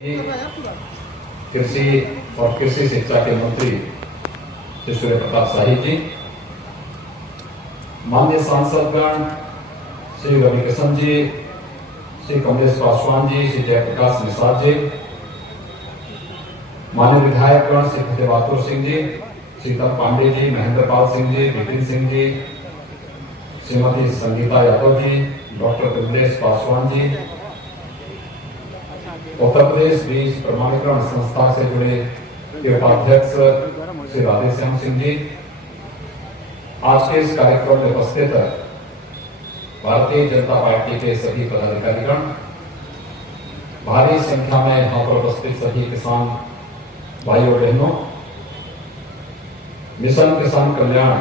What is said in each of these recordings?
कृषि और कृषि शिक्षा के मंत्री श्री सूर्य प्रताप शाही जी, माननीय सांसदगण श्री रविकिशन जी, श्री कमलेश पासवान जी, श्री जयप्रकाश निषाद जी, माननीय विधायकगण श्री फतेहबहादुर सिंह जी, शीतल पांडे जी, महेंद्र पाल सिंह जी, विपिन सिंह जी, श्रीमती संगीता यादव जी, डॉक्टर कमलेश पासवान जी, उत्तर प्रदेश बीज प्रमाणीकरण संस्था से जुड़े उपाध्यक्ष श्री राधेश्याम सिंह जी, आज के इस कार्यक्रम में उपस्थित भारतीय जनता पार्टी के सभी पदाधिकारीगण, भारी संख्या में यहाँ पर उपस्थित सभी किसान भाइयों बहनों, मिशन किसान कल्याण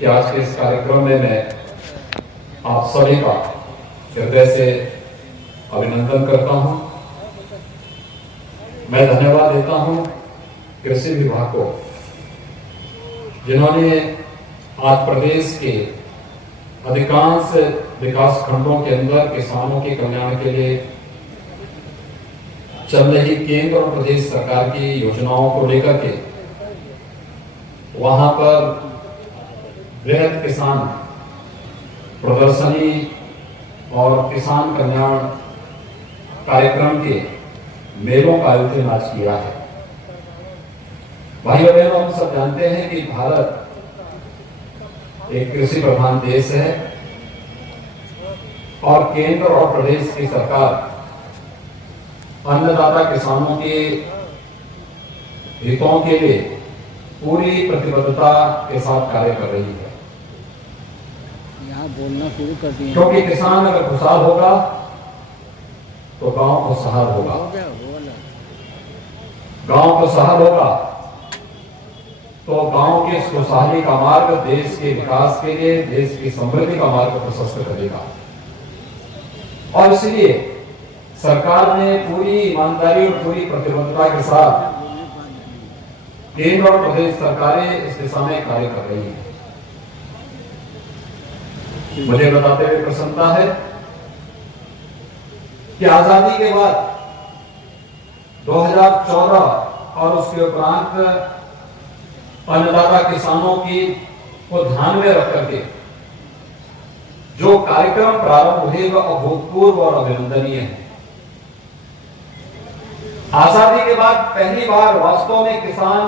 के आज के इस कार्यक्रम में मैं आप सभी का हृदय से अभिनंदन करता हूं। मैं धन्यवाद देता हूं कृषि विभाग को, जिन्होंने आज प्रदेश के अधिकांश विकास खंडों के अंदर किसानों के कल्याण के लिए चल रही केंद्र और प्रदेश सरकार की योजनाओं को लेकर के वहां पर वृहद किसान प्रदर्शनी और किसान कल्याण कार्यक्रम के मेलों का आयोजन आज किया है। भाइयों बहनों, हम सब जानते हैं कि भारत एक कृषि प्रधान देश है और केंद्र और प्रदेश की सरकार अन्नदाता किसानों के हितों के लिए पूरी प्रतिबद्धता के साथ कार्य कर रही है। यहाँ बोलना शुरू कर दिया, क्योंकि किसान अगर खुशहाल होगा तो गांव खुशहाल होगा, गांव खुशहाल होगा तो गांव के खुशहाली का मार्ग देश के विकास के लिए, देश की समृद्धि का मार्ग प्रशस्त करेगा। और इसलिए सरकार ने पूरी ईमानदारी और पूरी प्रतिबद्धता के साथ केंद्र और प्रदेश सरकारें इस दिशा में कार्य कर रही हैं। मुझे बताते हुए प्रसन्नता है कि आजादी के बाद 2014 और उसके उपरांत अन्नदाता किसानों की को ध्यान में रख करके जो कार्यक्रम प्रारंभ हुए वह अभूतपूर्व और अभिनंदनीय है। आजादी के बाद पहली बार वास्तव में किसान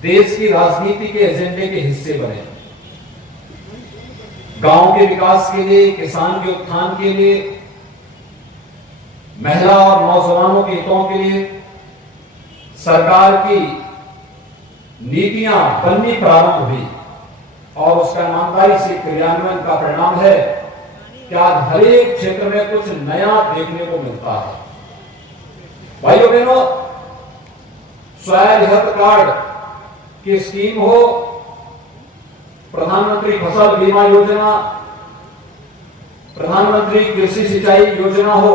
देश की राजनीति के एजेंडे के हिस्से बने। गांव के विकास के लिए, किसान के उत्थान के लिए, महिला और नौजवानों के हितों के लिए सरकार की नीतियां बननी प्रारंभ हुई और उसका ईमानदारी से क्रियान्वयन का परिणाम है कि आज हर एक क्षेत्र में कुछ नया देखने को मिलता है। भाइयों बहनों, स्वायल हेल्थ कार्ड की स्कीम हो, प्रधानमंत्री फसल बीमा योजना, प्रधानमंत्री कृषि सिंचाई योजना हो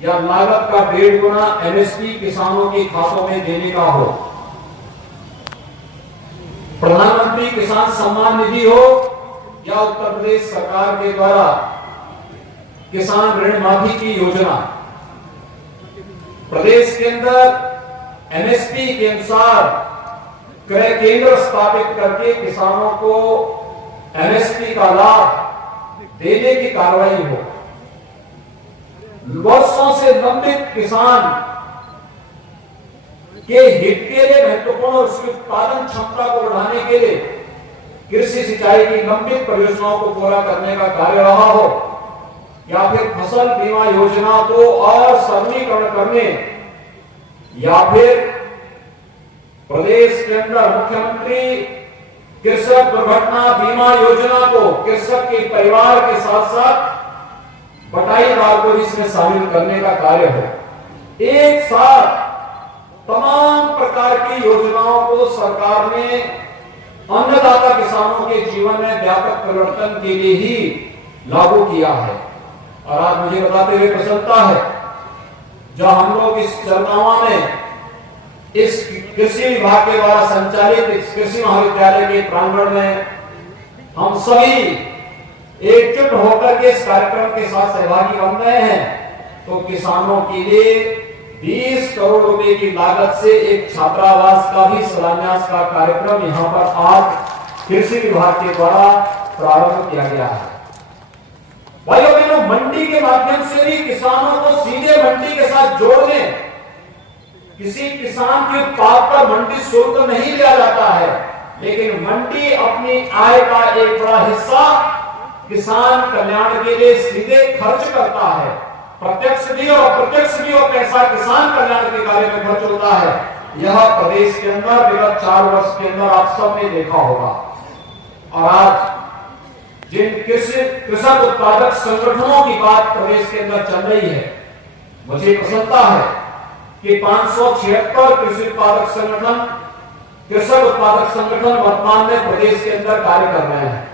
या लागत का 1.5 गुना एमएसपी किसानों के खातों में देने का हो, प्रधानमंत्री किसान सम्मान निधि हो या उत्तर प्रदेश सरकार के द्वारा किसान ऋण माफी की योजना, प्रदेश के अंदर एमएसपी के अनुसार क्रय केंद्र स्थापित करके किसानों को एमएसपी का लाभ देने की कार्रवाई हो, वर्षों से लंबित किसान के हित के लिए महत्वपूर्ण और उसकी उत्पादन क्षमता को बढ़ाने के लिए कृषि सिंचाई की लंबित परियोजनाओं को पूरा करने का कार्य रहा हो या फिर फसल बीमा योजना को और सरलीकरण करने या फिर प्रदेश के अंदर मुख्यमंत्री कृषक दुर्घटना बीमा योजना को कृषक के परिवार के साथ साथ बटाईदार को इसमें शामिल करने का कार्य हो। एक साथ तमाम प्रकार की योजनाओं को सरकार ने अन्नदाता किसानों के जीवन में व्यापक परिवर्तन के लिए ही लागू किया है। और आज मुझे बताते हुए प्रसन्नता है जब हम लोग इस चरनावा में इस कृषि विभाग के द्वारा संचालित इस कृषि महाविद्यालय के प्रांगण में हम सभी एकजुट होकर के इस कार्यक्रम के साथ सहभागी बन रहे हैं तो किसानों के लिए 20 करोड़ रुपए की लागत से एक छात्रावास का भी शिलान्यास का कार्यक्रम यहां पर आज कृषि विभाग के द्वारा प्रारंभ किया गया है। भाइयों बहनों, मंडी के माध्यम से भी किसानों को सीधे मंडी के साथ जोड़ने, किसी किसान के उत्पाद पर मंडी शुल्क नहीं लिया जाता है, लेकिन मंडी अपनी आय का एक बड़ा हिस्सा किसान कल्याण के लिए सीधे खर्च करता है। प्रत्यक्ष भी और अप्रत्यक्ष भी और पैसा किसान कल्याण के कार्य में खर्च होता है। यह प्रदेश के अंदर विगत 4 वर्ष के अंदर आप सबने देखा होगा। और आज जिन कृषक उत्पादक संगठनों की बात प्रदेश के अंदर चल रही है, मुझे प्रसन्नता है कि 576 कृषि उत्पादक संगठन, कृषक उत्पादक संगठन वर्तमान में प्रदेश के अंदर कार्य कर रहे हैं।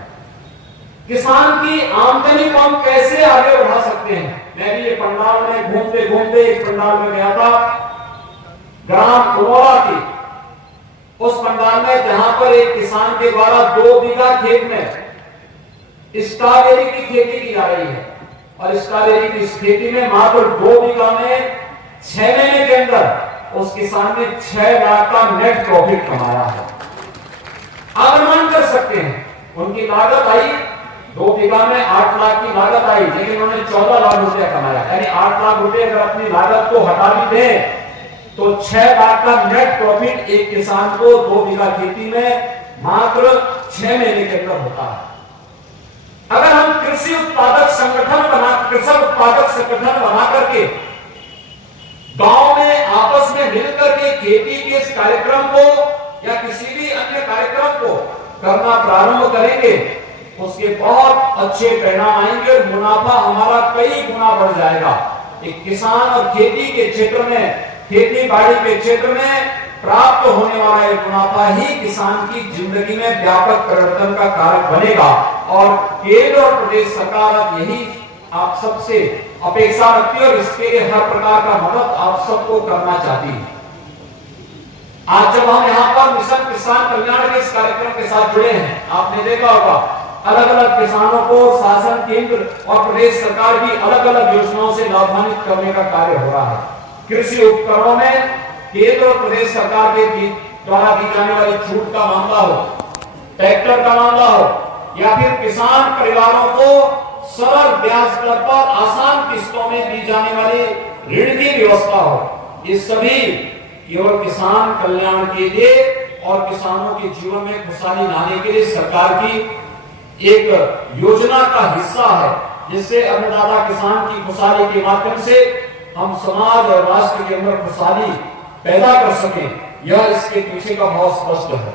किसान की आमदनी को हम कैसे आगे बढ़ा सकते हैं? मैं भी ये पंडाल में घूमते घूमते एक पंडाल में गया था, ग्राम कुमोरा की, उस पंडाल में जहां पर एक किसान के द्वारा 2 बीघा खेत में स्ट्रॉबेरी की खेती की जा रही है। और स्ट्रॉबेरी की इस खेती में मात्र 2 बीघा में 6 महीने के अंदर उस किसान ने 6 लाख का नेट प्रॉफिट कमाया है। आप अनुमान कर सकते हैं, उनकी लागत आई 2 बीघा में 8 लाख की लागत आई, लेकिन उन्होंने 14 लाख रुपया कमाया। यानी 8 लाख रुपए अगर अपनी लागत को हटा भी दें तो 6 लाख का नेट प्रॉफिट एक किसान को 2 बीघा खेती में मात्र 6 महीने के अंदर होता है। अगर हम कृषि उत्पादक संगठन कृषक उत्पादक संगठन बना करके गांव में आपस में मिलकर के खेती के इस कार्यक्रम को या किसी भी अन्य कार्यक्रम को करना प्रारंभ करेंगे, उसके बहुत अच्छे परिणाम आएंगे और मुनाफा हमारा कई गुना बढ़ जाएगा। एक किसान और खेती के क्षेत्र में, खेती बाड़ी के क्षेत्र में प्राप्त होने वाला एक मुनाफा ही किसान की जिंदगी में व्यापक परिवर्तन का कारक बनेगा। और केंद्र और प्रदेश सरकार अब यही आप सबसे अपेक्षा रखती है और इसके लिए हर प्रकार का मदद आप सबको करना चाहती है। आज जब हम यहाँ पर मिशन किसान कल्याण के इस कार्यक्रम के साथ जुड़े हैं, आपने देखा होगा अलग अलग किसानों को शासन, केंद्र और प्रदेश सरकार की अलग अलग योजनाओं से लाभान्वित करने का कार्य हो रहा है। कृषि उपकरणों में केंद्र और प्रदेश सरकार के द्वारा दी जाने वाली छूट का मामला हो, ट्रैक्टर का मामला हो, या फिर किसान परिवारों को सरल ब्याज दर पर आसान किस्तों में दी जाने वाली ऋण की व्यवस्था हो, ये सभी केवल किसान कल्याण के लिए और किसानों के जीवन में खुशहाली लाने के लिए सरकार की एक योजना का हिस्सा है, जिससे अन्नदाता किसान की खुशहाली के माध्यम से हम समाज और राष्ट्र के अंदर खुशहाली पैदा कर सकें। यह इसके पीछे का बहुत स्पष्ट है।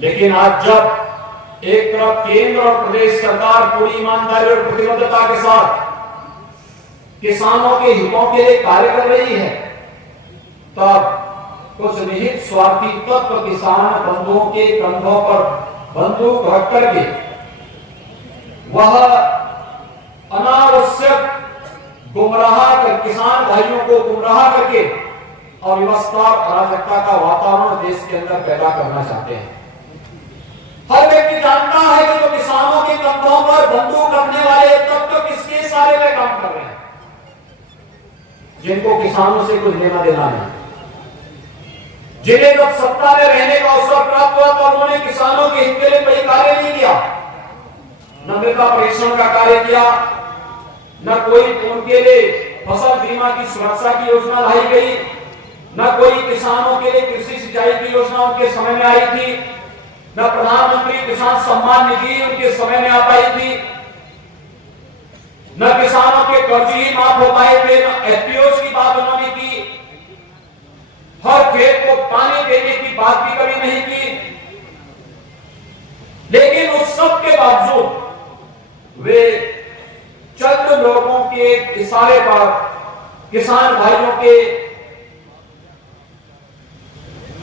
लेकिन आज जब एक तरफ केंद्र और प्रदेश सरकार पूरी ईमानदारी और प्रतिबद्धता के साथ किसानों के हितों के लिए कार्य कर रही है, तब कुछ निहित स्वार्थी तत्व किसान बंधुओं के कंधों पर बंदूक रख करके वह अनावश्यक किसान भाइयों को गुमराह करके अव्यवस्था और अराजकता का वातावरण देश के अंदर पैदा करना चाहते हैं। हर व्यक्ति जानता है कि जो किसानों के कंधों पर बंदूक रखने वाले तत्व किसके इशारे पे काम कर रहे हैं, जिनको किसानों से कुछ लेना देना नहीं। जिन्हें जब सत्ता में रहने का अवसर प्राप्त हुआ तो उन्होंने किसानों के हित के लिए कोई कार्य नहीं किया, न मृदा परीक्षण का कार्य किया, न कोई उनके लिए फसल बीमा की सुरक्षा की योजना लाई गई, न कोई किसानों के लिए कृषि सिंचाई की योजना उनके समय में आई थी, न प्रधानमंत्री किसान सम्मान निधि उनके समय में आ पाई थी, न किसानों के कर्ज ही माफ हो पाए थे, न एफपीओ की बात उन्होंने की, हर खेत को पानी देने की बात भी कभी नहीं की। लेकिन उस सब के बावजूद वे चंद लोगों के इशारे पर किसान भाइयों के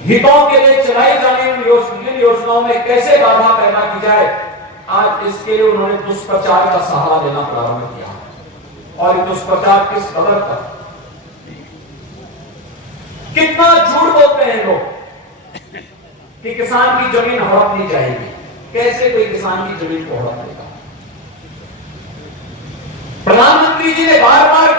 हितों के लिए चलाई जाने वाली योजनाओं में कैसे बाधा पैदा की जाए, आज इसके लिए उन्होंने दुष्प्रचार का सहारा लेना प्रारंभ किया। और ये दुष्प्रचार किस कदर का, कितना झूठ बोलते हैं लोग कि किसान की जमीन हड़प ली जाएगी। कैसे कोई किसान की जमीन को हड़प लेगा? प्रधानमंत्री जी ने बार बार